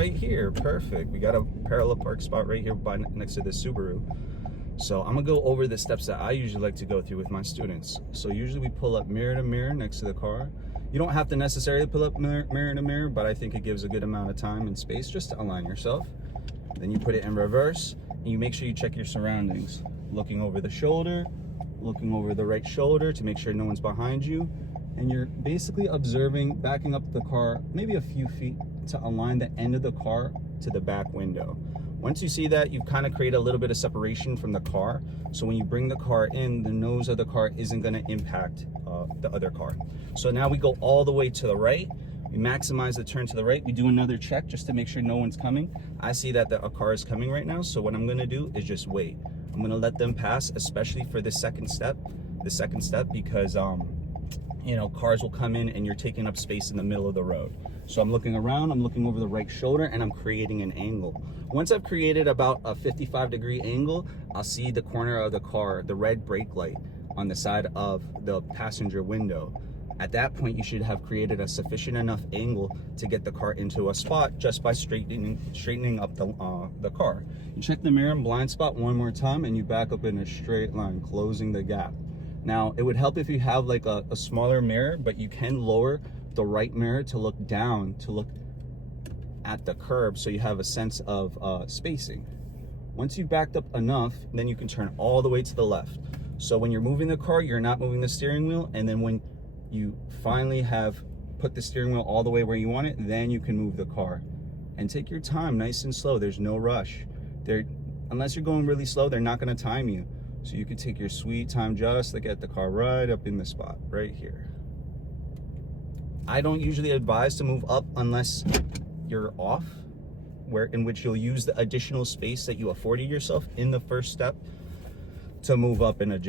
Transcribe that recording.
right here. Perfect. We got a parallel park spot right here next to the Subaru. So I'm gonna go over the steps that I usually like to go through with my students. So usually we pull up mirror to mirror next to the car. You don't have to necessarily pull up mirror to mirror, but I think it gives a good amount of time and space just to align yourself. Then you put it in reverse, and you make sure you check your surroundings. Looking over the shoulder, looking over the right shoulder to make sure no one's behind you. And you're basically observing, backing up the car maybe a few feet to align the end of the car to the back window. Once you see that, you've kind of created a little bit of separation from the car. So when you bring the car in, the nose of the car isn't going to impact the other car. So now we go all the way to the right. We maximize the turn to the right. We do another check just to make sure no one's coming. I see that a car is coming right now. So what I'm going to do is just wait. I'm going to let them pass, especially for the second step. Because you know, cars will come in and you're taking up space in the middle of the road. So I'm looking around, I'm looking over the right shoulder, and I'm creating an angle. Once I've created about a 55-degree angle, I'll see the corner of the car, the red brake light on the side of the passenger window. At that point, you should have created a sufficient enough angle to get the car into a spot just by straightening up the car. You check the mirror and blind spot one more time, and you back up in a straight line, closing the gap. Now, it would help if you have like a smaller mirror, but you can lower the right mirror to look down, to look at the curb, so you have a sense of spacing. Once you've backed up enough, then you can turn all the way to the left. So when you're moving the car, you're not moving the steering wheel, and then when you finally have put the steering wheel all the way where you want it, then you can move the car. And take your time, nice and slow. There's no rush. Unless you're going really slow, they're not going to time you. So you can take your sweet time just to get the car right up in the spot, right here. I don't usually advise to move up unless you're off, in which you'll use the additional space that you afforded yourself in the first step to move up and adjust.